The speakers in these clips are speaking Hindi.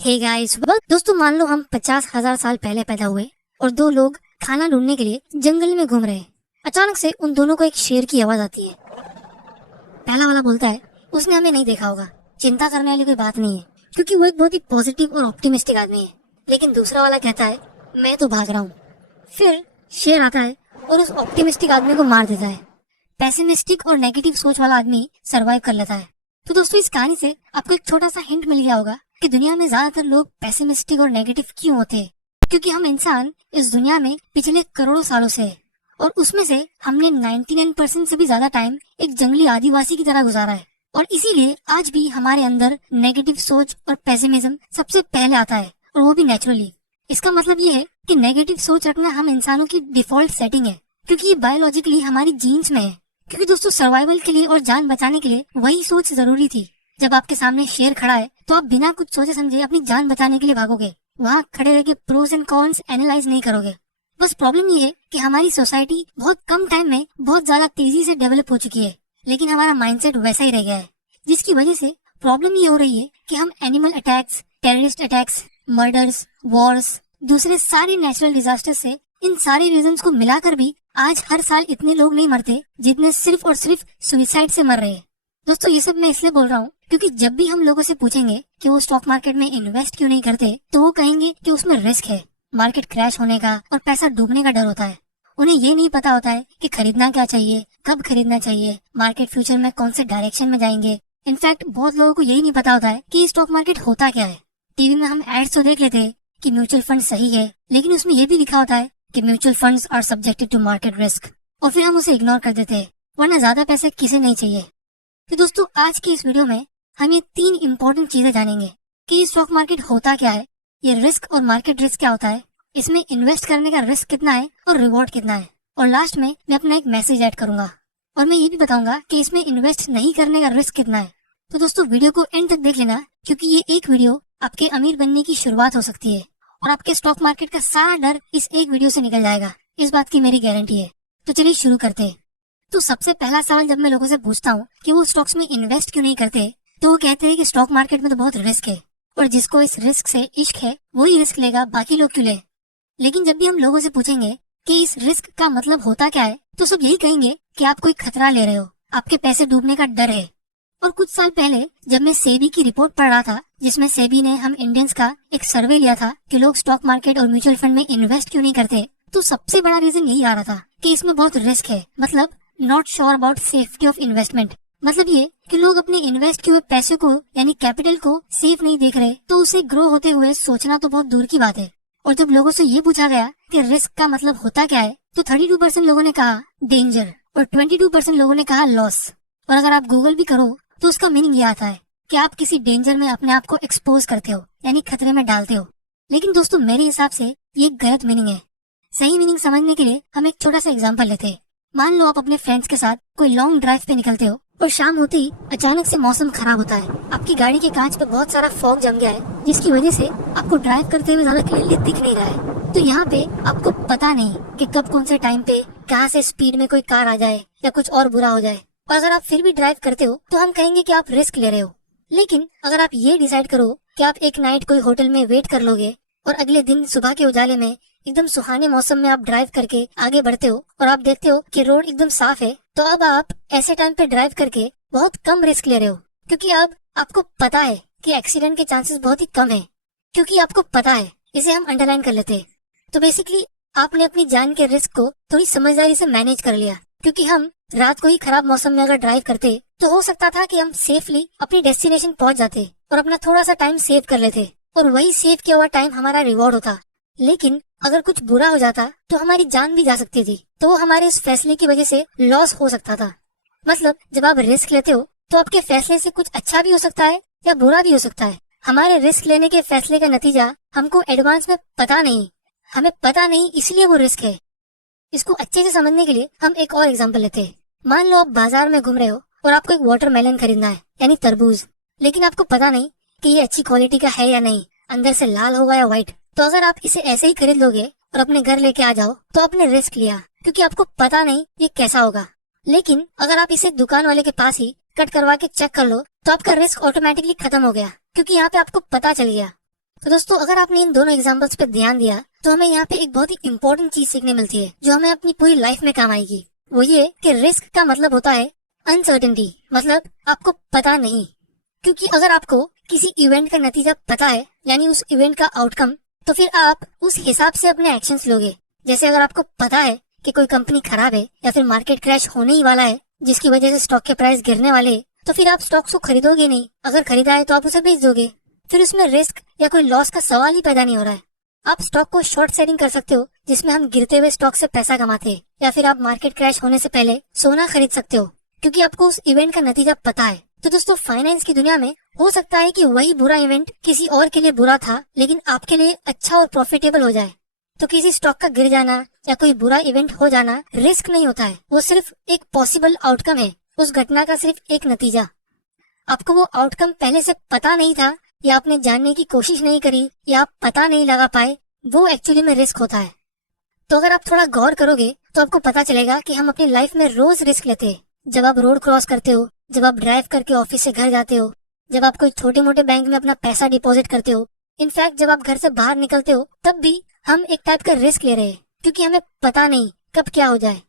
हे गाइस, दोस्तों मान लो हम 50,000 साल पहले पैदा हुए और दो लोग खाना ढूंढने के लिए जंगल में घूम रहे हैं। अचानक से उन दोनों को एक शेर की आवाज आती है। पहला वाला बोलता है उसने हमें नहीं देखा होगा, चिंता करने वाली कोई बात नहीं है, क्योंकि वो एक बहुत ही पॉजिटिव और ऑप्टिमिस्टिक आदमी है। लेकिन दूसरा वाला कहता है मैं तो भाग रहा हूँ। फिर शेर आता है और उस ऑप्टिमिस्टिक आदमी को मार देता है। पेसिमिस्टिक और नेगेटिव सोच वाला आदमी सरवाइव कर लेता है। तो दोस्तों, इस कहानी से आपको एक छोटा सा हिंट मिल गया होगा कि दुनिया में ज्यादातर लोग पेसिमिस्टिक और नेगेटिव क्यों होते हैं। क्योंकि हम इंसान इस दुनिया में पिछले करोड़ों सालों से है और उसमें से हमने 99% से भी ज्यादा टाइम एक जंगली आदिवासी की तरह गुजारा है। और इसीलिए आज भी हमारे अंदर नेगेटिव सोच और पेसिमिज्म सबसे पहले आता है, और वो भी नेचुरली। इसका मतलब ये है कि नेगेटिव सोच रखना हम इंसानों की डिफॉल्ट सेटिंग है, क्योंकि ये बायोलॉजिकली हमारी जीन्स में है। क्योंकि दोस्तों, सर्वाइवल के लिए और जान बचाने के लिए वही सोच जरूरी थी। जब आपके सामने शेर खड़ा है तो आप बिना कुछ सोचे समझे अपनी जान बचाने के लिए भागोगे। वहाँ खड़े रह के प्रोज एंड कॉन्स एनालाइज नहीं करोगे। बस प्रॉब्लम ये है कि हमारी सोसाइटी बहुत कम टाइम में बहुत ज्यादा तेजी से डेवलप हो चुकी है, लेकिन हमारा माइंडसेट वैसा ही रह गया है। जिसकी वजह से प्रॉब्लम ये हो रही है कि हम animal attacks, terrorist attacks, murders, Wars, दूसरे सारे नेचुरल डिजास्टर से, इन सारे रीजंस को मिलाकर भी आज हर साल इतने लोग नहीं मरते जितने सिर्फ और सिर्फ सुसाइड से मर रहे हैं। दोस्तों, ये सब मैं इसलिए बोल रहा हूँ क्योंकि जब भी हम लोगों से पूछेंगे कि वो स्टॉक मार्केट में इन्वेस्ट क्यों नहीं करते, तो वो कहेंगे कि उसमें रिस्क है, मार्केट क्रैश होने का और पैसा डूबने का डर होता है। उन्हें ये नहीं पता होता है कि खरीदना क्या चाहिए, कब खरीदना चाहिए, मार्केट फ्यूचर में कौन से डायरेक्शन में जाएंगे। इनफैक्ट बहुत लोगों को यही नहीं पता होता है कि स्टॉक मार्केट होता क्या है। टीवी में हम एड्स तो देख लेते हैं कि म्यूचुअल फंड सही है, लेकिन उसमें ये भी लिखा होता है कि mutual funds are subjected to market risk, और फिर हम उसे इग्नोर कर देते हैं, वरना ज्यादा पैसे किसे नहीं चाहिए। तो दोस्तों, आज की इस वीडियो में हम ये 3 इम्पोर्टेंट चीजें जानेंगे कि स्टॉक मार्केट होता क्या है, ये रिस्क और मार्केट रिस्क क्या होता है, इसमें इन्वेस्ट करने का रिस्क कितना है और रिवॉर्ड कितना है, और लास्ट में मैं अपना एक मैसेज ऐड करूंगा और मैं ये भी बताऊंगा कि इसमें इन्वेस्ट नहीं करने का रिस्क कितना है। तो दोस्तों, वीडियो को एंड तक देख लेना, क्योंकि ये एक वीडियो आपके अमीर बनने की शुरुआत हो सकती है और आपके स्टॉक मार्केट का सारा डर इस एक वीडियो से निकल जाएगा। इस बात की मेरी गारंटी है। तो चलिए शुरू करते हैं। तो सबसे पहला सवाल जब मैं लोगों से पूछता हूँ कि वो स्टॉक्स में इन्वेस्ट क्यों नहीं करते, तो वो कहते हैं कि स्टॉक मार्केट में तो बहुत रिस्क है और जिसको इस रिस्क से इश्क है वही रिस्क लेगा, बाकी लोग क्यों ले। लेकिन जब भी हम लोगों से पूछेंगे कि इस रिस्क का मतलब होता क्या है, तो सब यही कहेंगे कि आप कोई खतरा ले रहे हो, आपके पैसे डूबने का डर है। और कुछ साल पहले जब मैं सेबी की रिपोर्ट पढ़ रहा था, जिसमें सेबी ने हम इंडियंस का एक सर्वे लिया था कि लोग स्टॉक मार्केट और म्यूचुअल फंड में इन्वेस्ट क्यों नहीं करते, तो सबसे बड़ा रीजन यही आ रहा था कि इसमें बहुत रिस्क है, मतलब not sure about safety of investment. मतलब ये कि लोग अपने इन्वेस्ट किए हुए पैसे को यानी कैपिटल को सेफ नहीं देख रहे, तो उसे ग्रो होते हुए सोचना तो बहुत दूर की बात है। और जब लोगों से ये पूछा गया कि रिस्क का मतलब होता क्या है, तो 32% लोगों ने कहा डेंजर और 22% लोगों ने कहा लॉस। और अगर आप गूगल भी करो तो उसका मीनिंग ये आता है कि आप किसी डेंजर में अपने आप को एक्सपोज करते हो, यानी खतरे में डालते हो। लेकिन दोस्तों, मेरे हिसाब से ये एक गलत मीनिंग है। सही मीनिंग समझने के लिए हम एक छोटा सा एग्जांपल लेते हैं। मान लो आप अपने फ्रेंड्स के साथ कोई लॉन्ग ड्राइव पे निकलते हो और शाम होते ही अचानक से मौसम खराब होता है। आपकी गाड़ी के कांच पे बहुत सारा फॉग जम गया है, जिसकी वजह से आपको ड्राइव करते हुए ज्यादा क्लियरली दिख नहीं रहा है। तो यहाँ पे आपको पता नहीं कि कब कौन से टाइम पे कहाँ से स्पीड में कोई कार आ जाए या कुछ और बुरा हो जाए। और अगर आप फिर भी ड्राइव करते हो तो हम कहेंगे कि आप रिस्क ले रहे हो। लेकिन अगर आप ये डिसाइड करो कि आप एक नाइट कोई होटल में वेट कर लोगे और अगले दिन सुबह के उजाले में एकदम सुहाने मौसम में आप ड्राइव करके आगे बढ़ते हो और आप देखते हो कि रोड एकदम साफ है, तो अब आप ऐसे टाइम पे ड्राइव करके बहुत कम रिस्क ले रहे हो, क्योंकि अब आपको पता है कि एक्सीडेंट के चांसेस बहुत ही कम है, क्योंकि आपको पता है। इसे हम अंडरलाइन कर लेते हैं। तो बेसिकली आपने अपनी जान के रिस्क को थोड़ी समझदारी से मैनेज कर लिया, क्योंकि हम रात को ही खराब मौसम में अगर ड्राइव करते तो हो सकता था कि हम सेफली अपनी डेस्टिनेशन पहुंच जाते और अपना थोड़ा सा टाइम सेव कर लेते, और वही सेव किया हुआ टाइम हमारा रिवॉर्ड होता। लेकिन अगर कुछ बुरा हो जाता तो हमारी जान भी जा सकती थी, तो वो हमारे इस फैसले की वजह से लॉस हो सकता था। मतलब जब आप रिस्क लेते हो तो आपके फैसले से कुछ अच्छा भी हो सकता है या बुरा भी हो सकता है। हमारे रिस्क लेने के फैसले का नतीजा हमको एडवांस में पता नहीं, हमें पता नहीं, इसलिए वो रिस्क है। इसको अच्छे से समझने के लिए हम एक और एग्जांपल लेते हैं। मान लो आप बाजार में घूम रहे हो और आपको एक वाटरमेलन खरीदना है, यानी तरबूज, लेकिन आपको पता नहीं कि ये अच्छी क्वालिटी का है या नहीं, अंदर से लाल होगा या व्हाइट। तो अगर आप इसे ऐसे ही खरीद लोगे और अपने घर लेके आ जाओ तो आपने रिस्क लिया, क्योंकि आपको पता नहीं ये कैसा होगा। लेकिन अगर आप इसे दुकान वाले के पास ही कट करवा के चेक कर लो तो आपका रिस्क ऑटोमेटिकली खत्म हो गया, क्योंकि यहाँ पे आपको पता चल गया। तो दोस्तों अगर आपने इन दोनों एग्जाम्पल्स पे ध्यान दिया तो हमें यहाँ पे एक बहुत ही इंपॉर्टेंट चीज सीखने मिलती है जो हमें अपनी पूरी लाइफ में काम आएगी। वो ये कि रिस्क का मतलब होता है अनसर्टेनिटी, मतलब आपको पता नहीं। क्योंकि अगर आपको किसी इवेंट का नतीजा पता है, यानी उस इवेंट का आउटकम, तो फिर आप उस हिसाब से अपने एक्शंस लोगे। जैसे अगर आपको पता है कि कोई कंपनी खराब है या फिर मार्केट क्रैश होने ही वाला है जिसकी वजह से स्टॉक के प्राइस गिरने वाले हैं, तो फिर आप स्टॉक्स को खरीदोगे नहीं। अगर खरीदा है तो आप उसे बेच दोगे। फिर उसमें रिस्क या कोई लॉस का सवाल ही पैदा नहीं हो रहा है। आप स्टॉक को शॉर्ट सेलिंग कर सकते हो जिसमें हम गिरते हुए स्टॉक से पैसा कमाते हैं, या फिर आप मार्केट क्रैश होने से पहले सोना खरीद सकते हो क्योंकि आपको उस इवेंट का नतीजा पता है। तो दोस्तों फाइनेंस की दुनिया में हो सकता है कि वही बुरा इवेंट किसी और के लिए बुरा था लेकिन आपके लिए अच्छा और प्रॉफिटेबल हो जाए। तो किसी स्टॉक का गिर जाना या कोई बुरा इवेंट हो जाना रिस्क नहीं होता है, वो सिर्फ एक पॉसिबल आउटकम है, उस घटना का सिर्फ एक नतीजा। आपको वो आउटकम पहले से पता नहीं था, या आपने जानने की कोशिश नहीं करी, या आप पता नहीं लगा पाए, वो एक्चुअली में रिस्क होता है। तो अगर आप थोड़ा गौर करोगे तो आपको पता चलेगा कि हम अपनी लाइफ में रोज रिस्क लेते हैं। जब आप रोड क्रॉस करते हो, जब आप ड्राइव करके ऑफिस से घर जाते हो, जब आप कोई छोटे मोटे बैंक में अपना पैसा डिपॉजिट करते हो, इनफैक्ट जब आप घर से बाहर निकलते हो, तब भी हम एक टाइप का रिस्क ले रहे हैं क्योंकि हमें पता नहीं कब क्या हो जाए।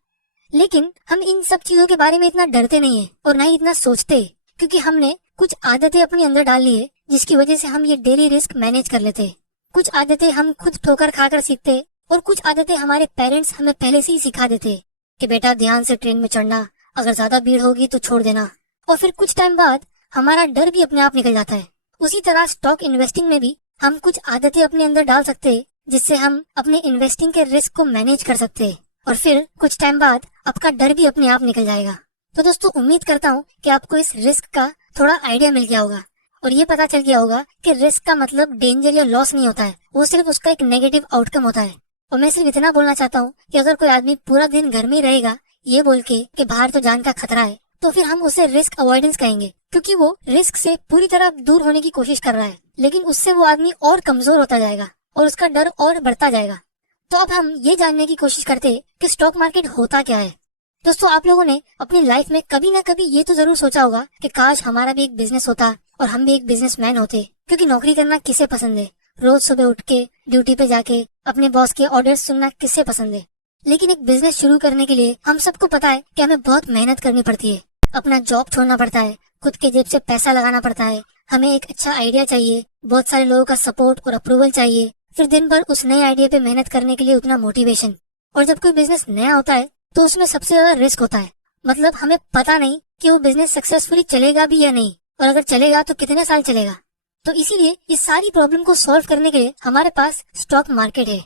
लेकिन हम इन सब चीजों के बारे में इतना डरते नहीं है और ना ही इतना सोचते, क्योंकि हमने कुछ आदतें अपने अंदर डाल ली है जिसकी वजह से हम ये डेली रिस्क मैनेज कर लेते हैं। कुछ आदतें हम खुद ठोकर खाकर सीखते और कुछ आदतें हमारे पेरेंट्स हमें पहले से ही सिखा देते कि बेटा ध्यान से ट्रेन में चढ़ना, अगर ज्यादा भीड़ होगी तो छोड़ देना। और फिर कुछ टाइम बाद हमारा डर भी अपने आप निकल जाता है। उसी तरह स्टॉक इन्वेस्टिंग में भी हम कुछ आदतें अपने अंदर डाल सकते हैं जिससे हम अपने इन्वेस्टिंग के रिस्क को मैनेज कर सकते हैं, और फिर कुछ टाइम बाद आपका डर भी अपने आप निकल जाएगा। तो दोस्तों उम्मीद करता हूँ कि आपको इस रिस्क का थोड़ा आइडिया मिल गया होगा और ये पता चल गया होगा कि रिस्क का मतलब डेंजर या लॉस नहीं होता है, वो सिर्फ उसका एक नेगेटिव आउटकम होता है। और मैं सिर्फ इतना बोलना चाहता हूँ कि अगर कोई आदमी पूरा दिन घर में रहेगा ये बोल के कि बाहर तो जान का खतरा है, तो फिर हम उसे रिस्क अवॉइडेंस कहेंगे, क्योंकि वो रिस्क से पूरी तरह दूर होने की कोशिश कर रहा है। लेकिन उससे वो आदमी और कमजोर होता जाएगा और उसका डर और बढ़ता जाएगा। तो अब हम ये जानने की कोशिश करते हैं कि स्टॉक मार्केट होता क्या है। दोस्तों आप लोगों ने अपनी लाइफ में कभी ना कभी ये तो जरूर सोचा होगा कि काश हमारा भी एक बिजनेस होता और हम भी एक बिजनेसमैन होते, क्योंकि नौकरी करना किसे पसंद है, रोज सुबह उठ के ड्यूटी पे जाके अपने बॉस के ऑर्डर्स सुनना किसे पसंद है। लेकिन एक बिजनेस शुरू करने के लिए हम सबको पता है कि हमें बहुत मेहनत करनी पड़ती है, अपना जॉब छोड़ना पड़ता है, खुद के जेब से पैसा लगाना पड़ता है, हमें एक अच्छा आइडिया चाहिए, बहुत सारे लोगों का सपोर्ट और अप्रूवल चाहिए, फिर दिन भर उस नए आइडिया पे मेहनत करने के लिए उतना मोटिवेशन। और जब कोई बिजनेस नया होता है तो उसमें सबसे ज्यादा रिस्क होता है, मतलब हमें पता नहीं कि वो बिजनेस सक्सेसफुली चलेगा भी या नहीं, और अगर चलेगा तो कितने साल चलेगा। तो इसीलिए इस सारी प्रॉब्लम को सॉल्व करने के लिए हमारे पास स्टॉक मार्केट है।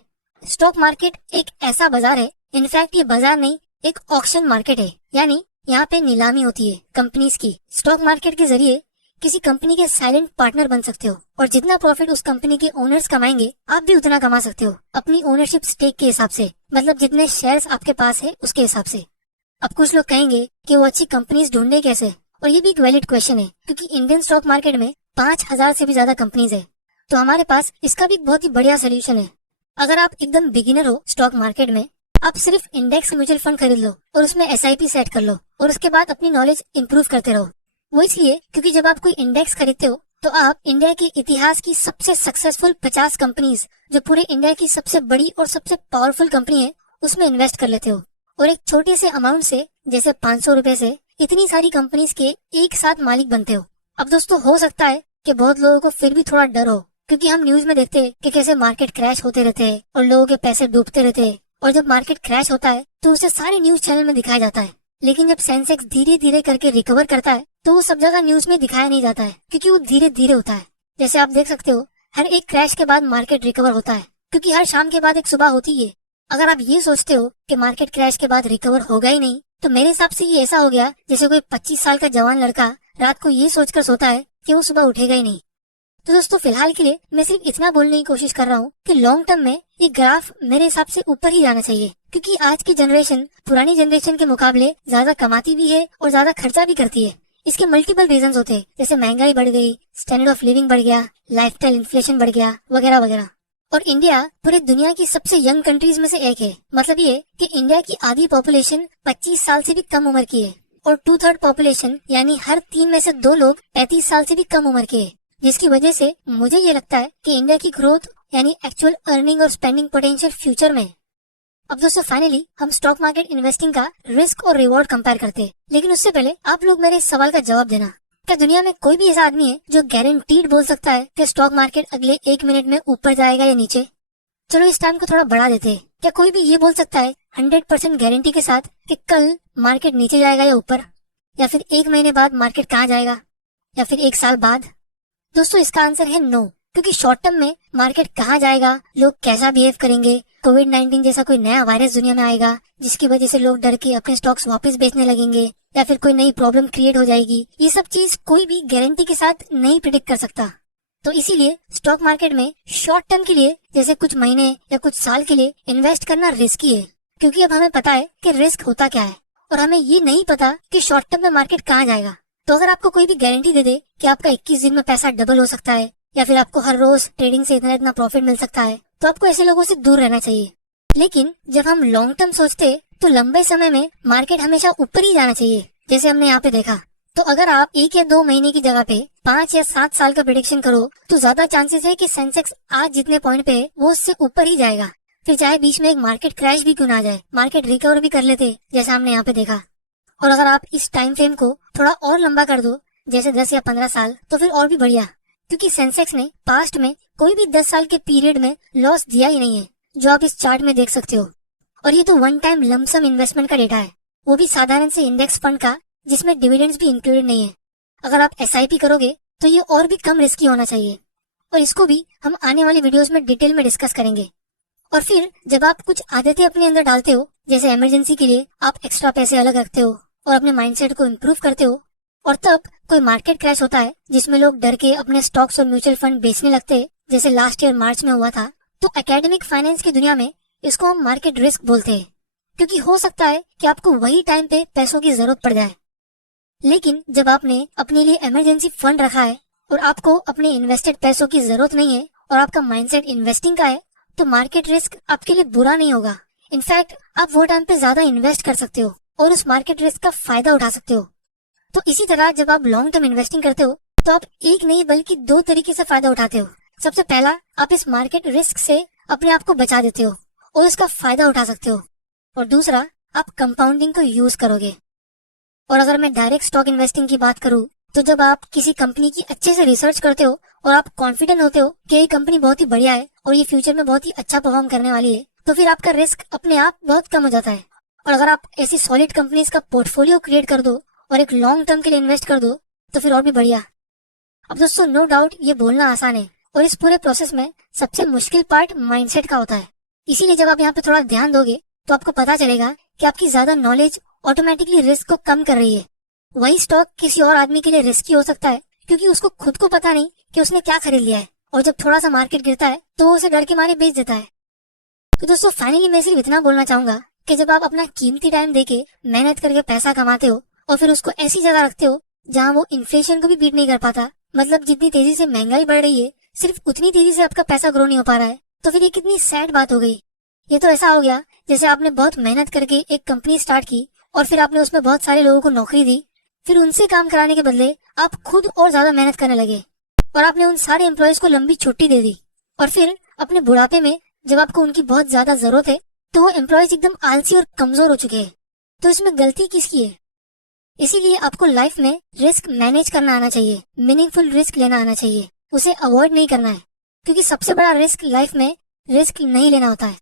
स्टॉक मार्केट एक ऐसा बाजार है, इनफैक्ट ये बाजार नहीं एक ऑक्शन मार्केट है, यानी यहाँ पे नीलामी होती है कंपनीज की। स्टॉक मार्केट के जरिए किसी कंपनी के साइलेंट पार्टनर बन सकते हो और जितना प्रॉफिट उस कंपनी के ओनर्स कमाएंगे आप भी उतना कमा सकते हो अपनी ओनरशिप स्टेक के हिसाब से, मतलब जितने शेयर्स आपके पास है उसके हिसाब से। अब कुछ लोग कहेंगे कि वो अच्छी कंपनीज ढूंढे कैसे, और ये भी एक वैलिड क्वेश्चन है क्योंकि इंडियन स्टॉक मार्केट में 5000 से भी ज्यादा कंपनीज है। तो हमारे पास इसका भी बहुत ही बढ़िया सोल्यूशन है। अगर आप एकदम बिगिनर हो स्टॉक मार्केट में, आप सिर्फ इंडेक्स म्यूचुअल फंड खरीद लो और उसमें SIP सेट कर लो और उसके बाद अपनी नॉलेज इंप्रूव करते रहो। वो इसलिए क्योंकि जब आप कोई इंडेक्स खरीदते हो तो आप इंडिया के इतिहास की सबसे सक्सेसफुल 50 कंपनीज, जो पूरे इंडिया की सबसे बड़ी और सबसे पावरफुल कंपनी है, उसमें इन्वेस्ट कर लेते हो। और एक छोटे से अमाउंट से, जैसे 500 रुपए से, इतनी सारी कंपनीज के एक साथ मालिक बनते हो। अब दोस्तों हो सकता है कि बहुत लोगों को फिर भी थोड़ा डर हो, क्योंकि हम न्यूज में देखते हैं कि कैसे मार्केट क्रैश होते रहते हैं और लोगों के पैसे डूबते रहते हैं, और जब मार्केट क्रैश होता है तो उसे सारे न्यूज चैनल में दिखाया जाता है। लेकिन जब सेंसेक्स धीरे धीरे करके रिकवर करता है तो वो सब जगह न्यूज में दिखाया नहीं जाता है, क्योंकि वो धीरे धीरे होता है। जैसे आप देख सकते हो हर एक क्रैश के बाद मार्केट रिकवर होता है, क्योंकि हर शाम के बाद एक सुबह होती है। अगर आप ये सोचते हो कि मार्केट क्रैश के बाद रिकवर होगा ही नहीं, तो मेरे हिसाब से ये ऐसा हो गया जैसे कोई 25 साल का जवान लड़का रात को ये सोचकर सोता है कि वो सुबह उठेगा ही नहीं। तो दोस्तों फिलहाल के लिए मैं सिर्फ इतना बोलने की कोशिश कर रहा हूँ कि लॉन्ग टर्म में ये ग्राफ मेरे हिसाब से ऊपर ही जाना चाहिए, क्योंकि आज की जनरेशन पुरानी जनरेशन के मुकाबले ज्यादा कमाती भी है और ज्यादा खर्चा भी करती है। इसके मल्टीपल रीजंस होते हैं, जैसे महंगाई बढ़ गई, स्टैंडर्ड ऑफ लिविंग बढ़ गया, लाइफस्टाइल इन्फ्लेशन बढ़ गया, वगैरह वगैरह। और इंडिया पूरी दुनिया की सबसे यंग कंट्रीज में से एक है, मतलब ये कि इंडिया की आधी पॉपुलेशन 25 साल से भी कम उम्र की है और 2/3 पॉपुलेशन यानी हर 3 में से 2 लोग 35 साल से भी कम उम्र के है। जिसकी वजह से मुझे ये लगता है कि इंडिया की ग्रोथ यानी एक्चुअल अर्निंग और स्पेंडिंग पोटेंशियल फ्यूचर में है। अब दोस्तों फाइनली हम स्टॉक मार्केट इन्वेस्टिंग का रिस्क और रिवॉर्ड कंपेयर करते हैं, लेकिन उससे पहले आप लोग मेरे इस सवाल का जवाब देना। क्या दुनिया में कोई भी ऐसा आदमी है जो गारंटीड बोल सकता है कि स्टॉक मार्केट अगले 1 मिनट में ऊपर जाएगा या नीचे? चलो इस टाइम को थोड़ा बढ़ा देते हैं। क्या कोई भी ये बोल सकता है 100% गारंटी के साथ कि कल मार्केट नीचे जाएगा या ऊपर, या फिर 1 महीने बाद मार्केट कहाँ जाएगा, या फिर 1 साल बाद? दोस्तों इसका आंसर है नो, क्योंकि शॉर्ट टर्म में मार्केट कहाँ जाएगा, लोग कैसा बिहेव करेंगे, कोविड-19 जैसा कोई नया वायरस दुनिया में आएगा जिसकी वजह से लोग डर के अपने स्टॉक्स वापस बेचने लगेंगे, या फिर कोई नई प्रॉब्लम क्रिएट हो जाएगी, ये सब चीज कोई भी गारंटी के साथ नहीं प्रिडिक्ट कर सकता। तो इसीलिए स्टॉक मार्केट में शॉर्ट टर्म के लिए जैसे कुछ महीने या कुछ साल के लिए इन्वेस्ट करना रिस्की है, क्योंकि अब हमें पता है कि रिस्क होता क्या है और हमें ये नहीं पता कि शॉर्ट टर्म में मार्केट कहाँ जाएगा। तो अगर आपको कोई भी गारंटी दे दे कि आपका 21 दिन में पैसा डबल हो सकता है, या फिर आपको हर रोज ट्रेडिंग से इतना प्रॉफिट मिल सकता है, तो आपको ऐसे लोगों से दूर रहना चाहिए। लेकिन जब हम लॉन्ग टर्म सोचते तो लंबे समय में मार्केट हमेशा ऊपर ही जाना चाहिए, जैसे हमने यहाँ पे देखा। तो अगर आप 1 या 2 महीने की जगह पे 5 या 7 साल का प्रेडिक्शन करो तो ज्यादा चांसेस है कि सेंसेक्स आज जितने पॉइंट पे है वो उससे ऊपर ही जाएगा। फिर चाहे बीच में एक मार्केट क्रैश भी क्यों ना जाए, मार्केट रिकवर भी कर लेते जैसा हमने यहाँ पे देखा। और अगर आप इस टाइम फ्रेम को थोड़ा और लंबा कर दो, जैसे 10 या 15 साल, तो फिर और भी बढ़िया, क्योंकि सेंसेक्स ने पास्ट में कोई भी 10 साल के पीरियड में लॉस दिया ही नहीं है, जो आप इस चार्ट में देख सकते हो। और ये तो वन टाइम लमसम इन्वेस्टमेंट का डेटा है, वो भी साधारण से इंडेक्स फंड का, जिसमें डिविडेंड्स भी इंक्लूडेड नहीं है। अगर आप SIP करोगे तो ये और भी कम रिस्की होना चाहिए, और इसको भी हम आने वाली वीडियोस में डिटेल में डिस्कस करेंगे। और फिर जब आप कुछ आदतें अपने अंदर डालते हो, जैसे इमरजेंसी के लिए आप एक्स्ट्रा पैसे अलग रखते हो और अपने माइंडसेट को इम्प्रूव करते हो, और तब कोई मार्केट क्रैश होता है जिसमें लोग डर के अपने स्टॉक्स और म्यूचुअल फंड बेचने लगते हैं, जैसे लास्ट ईयर मार्च में हुआ था, तो एकेडमिक फाइनेंस की दुनिया में इसको हम मार्केट रिस्क बोलते हैं। क्योंकि हो सकता है कि आपको वही टाइम पे पैसों की जरूरत पड़ जाए, लेकिन जब आपने अपने लिए इमरजेंसी फंड रखा है और आपको अपने इन्वेस्टेड पैसों की जरूरत नहीं है और आपका माइंडसेट इन्वेस्टिंग का है, तो मार्केट रिस्क आपके लिए बुरा नहीं होगा। इनफैक्ट आप वो टाइम पे ज्यादा इन्वेस्ट कर सकते हो और उस मार्केट रिस्क का फायदा उठा सकते हो। तो इसी तरह जब आप लॉन्ग टर्म इन्वेस्टिंग करते हो तो आप एक नहीं बल्कि 2 तरीके से फायदा उठाते हो। सबसे पहला, आप इस मार्केट रिस्क से अपने आप को बचा देते हो और उसका फायदा उठा सकते हो, और दूसरा, आप कंपाउंडिंग को यूज करोगे। और अगर मैं डायरेक्ट स्टॉक इन्वेस्टिंग की बात करूँ, तो जब आप किसी कंपनी की अच्छे से रिसर्च करते हो और आप कॉन्फिडेंट होते हो कि ये कंपनी बहुत ही बढ़िया है और ये फ्यूचर में बहुत ही अच्छा परफॉर्म करने वाली है, तो फिर आपका रिस्क अपने आप बहुत कम हो जाता है। और अगर आप ऐसी सॉलिड कंपनीज का पोर्टफोलियो क्रिएट कर दो और एक लॉन्ग टर्म के लिए इन्वेस्ट कर दो, तो फिर और भी बढ़िया। अब दोस्तों नो डाउट ये बोलना आसान है, और इस पूरे प्रोसेस में सबसे मुश्किल पार्ट माइंडसेट का होता है। इसीलिए जब आप यहाँ पे थोड़ा ध्यान दोगे तो आपको पता चलेगा कि आपकी ज्यादा नॉलेज ऑटोमेटिकली रिस्क को कम कर रही है। वही स्टॉक किसी और आदमी के लिए रिस्की हो सकता है, क्योंकि उसको खुद को पता नहीं कि उसने क्या खरीद लिया है, और जब थोड़ा सा मार्केट गिरता है तो वो उसे डर के मारे बेच देता है। तो दोस्तों फाइनली मैं सिर्फ इतना बोलना चाहूंगा कि जब आप अपना कीमती टाइम देके मेहनत करके पैसा कमाते हो और फिर उसको ऐसी जगह रखते हो जहाँ वो इन्फ्लेशन को भी बीट नहीं कर पाता, मतलब जितनी तेजी से महंगाई बढ़ रही है सिर्फ उतनी तेजी से आपका पैसा ग्रो नहीं हो पा रहा है, तो फिर ये कितनी सैड बात हो गई। ये तो ऐसा हो गया जैसे आपने बहुत मेहनत करके एक कंपनी स्टार्ट की और फिर आपने उसमें बहुत सारे लोगों को नौकरी दी, फिर उनसे काम कराने के बदले आप खुद और ज्यादा मेहनत करने लगे और आपने उन सारे एम्प्लॉयज को लंबी छुट्टी दे दी, और फिर अपने बुढ़ापे में जब आपको उनकी बहुत ज्यादा जरूरत है तो वो एम्प्लॉयज एकदम आलसी और कमजोर हो चुके हैं। तो इसमें गलती किसकी है? इसीलिए आपको लाइफ में रिस्क मैनेज करना आना चाहिए, मीनिंगफुल रिस्क लेना आना चाहिए, उसे अवॉइड नहीं करना है, क्योंकि सबसे बड़ा रिस्क लाइफ में रिस्क नहीं लेना होता है।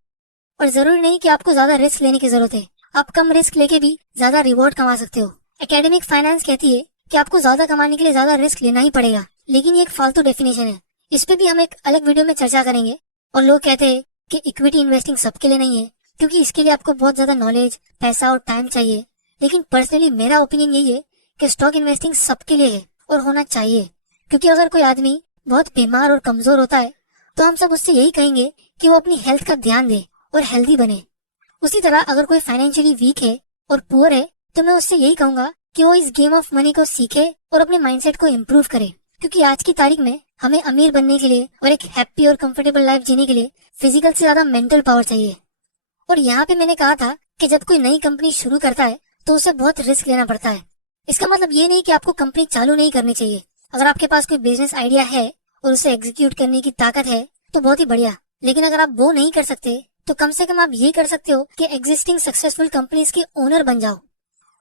और जरूरी नहीं कि आपको ज्यादा रिस्क लेने की जरूरत है, आप कम रिस्क लेके भी ज्यादा रिवॉर्ड कमा सकते हो। एकेडमिक फाइनेंस कहती है कि आपको ज्यादा कमाने के लिए ज्यादा रिस्क लेना ही पड़ेगा, लेकिन ये एक फालतू डेफिनेशन है, इस पे भी हम एक अलग वीडियो में चर्चा करेंगे। और लोग कहते हैं कि इक्विटी इन्वेस्टिंग सबके लिए नहीं है, क्योंकि इसके लिए आपको बहुत ज्यादा नॉलेज, पैसा और टाइम चाहिए। लेकिन पर्सनली मेरा ओपिनियन यही है कि स्टॉक इन्वेस्टिंग सबके लिए है और होना चाहिए, क्योंकि अगर कोई आदमी बहुत बीमार और कमजोर होता है तो हम सब उससे यही कहेंगे कि वो अपनी हेल्थ का ध्यान दे और हेल्दी बने। उसी तरह अगर कोई फाइनेंशियली वीक है और पुअर है तो मैं उससे यही कहूंगा कि वो इस गेम ऑफ मनी को सीखे और अपने माइंडसेट को इम्प्रूव करे, क्योंकि आज की तारीख में हमें अमीर बनने के लिए और एक हैप्पी और कंफर्टेबल लाइफ जीने के लिए फिजिकल से ज्यादा मेंटल पावर चाहिए। और यहाँ पे मैंने कहा था कि जब कोई नई कंपनी शुरू करता है तो उसे बहुत रिस्क लेना पड़ता है। इसका मतलब ये नहीं कि आपको कंपनी चालू नहीं करनी चाहिए, अगर आपके पास कोई बिजनेस आइडिया है और उसे एग्जीक्यूट करने की ताकत है तो बहुत ही बढ़िया, लेकिन अगर आप वो नहीं कर सकते तो कम से कम आप ये कर सकते हो कि एग्जिस्टिंग सक्सेसफुल कंपनीज के ओनर बन जाओ।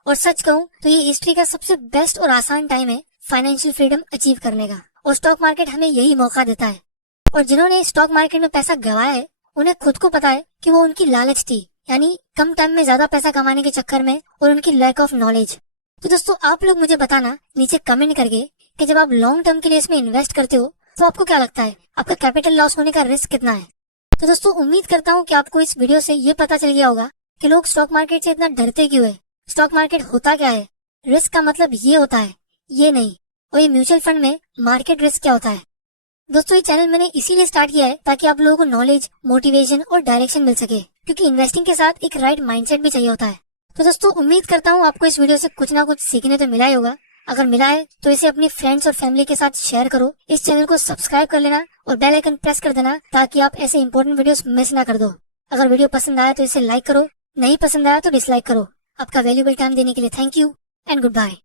और सच कहूँ तो ये हिस्ट्री का सबसे बेस्ट और आसान टाइम है फाइनेंशियल फ्रीडम अचीव करने का, और स्टॉक मार्केट हमें यही मौका देता है। और जिन्होंने स्टॉक मार्केट में पैसा गंवाया है उन्हें खुद को पता है कि वो उनकी लालच थी, यानी कम टाइम में ज्यादा पैसा कमाने के चक्कर में, और उनकी लैक ऑफ नॉलेज। तो दोस्तों आप लोग मुझे बताना नीचे कमेंट करके कि जब आप लॉन्ग टर्म के लिए इसमें इन्वेस्ट करते हो तो आपको क्या लगता है, आपका कैपिटल लॉस होने का रिस्क कितना है। तो दोस्तों उम्मीद करता हूँ कि आपको इस वीडियो से ये पता चल गया होगा कि लोग स्टॉक मार्केट से इतना डरते क्यों है, स्टॉक मार्केट होता क्या है, रिस्क का मतलब ये होता है, ये नहीं, और ये म्यूचुअल फंड में मार्केट रिस्क क्या होता है। दोस्तों ये चैनल मैंने इसीलिए स्टार्ट किया है ताकि आप लोगों को नॉलेज, मोटिवेशन और डायरेक्शन मिल सके, क्योंकि इन्वेस्टिंग के साथ एक राइट माइंडसेट भी चाहिए होता है। तो दोस्तों उम्मीद करता हूँ आपको इस वीडियो से कुछ ना कुछ सीखने तो मिला ही होगा। अगर मिला है तो इसे अपने फ्रेंड्स और फैमिली के साथ शेयर करो, इस चैनल को सब्सक्राइब कर लेना और बेल आइकन प्रेस कर देना ताकि आप ऐसे इंपॉर्टेंट वीडियोस मिस ना कर दो। अगर वीडियो पसंद आया तो इसे लाइक करो, नहीं पसंद आया तो डिसलाइक करो। आपका वैल्यूएबल टाइम देने के लिए thank you and good bye.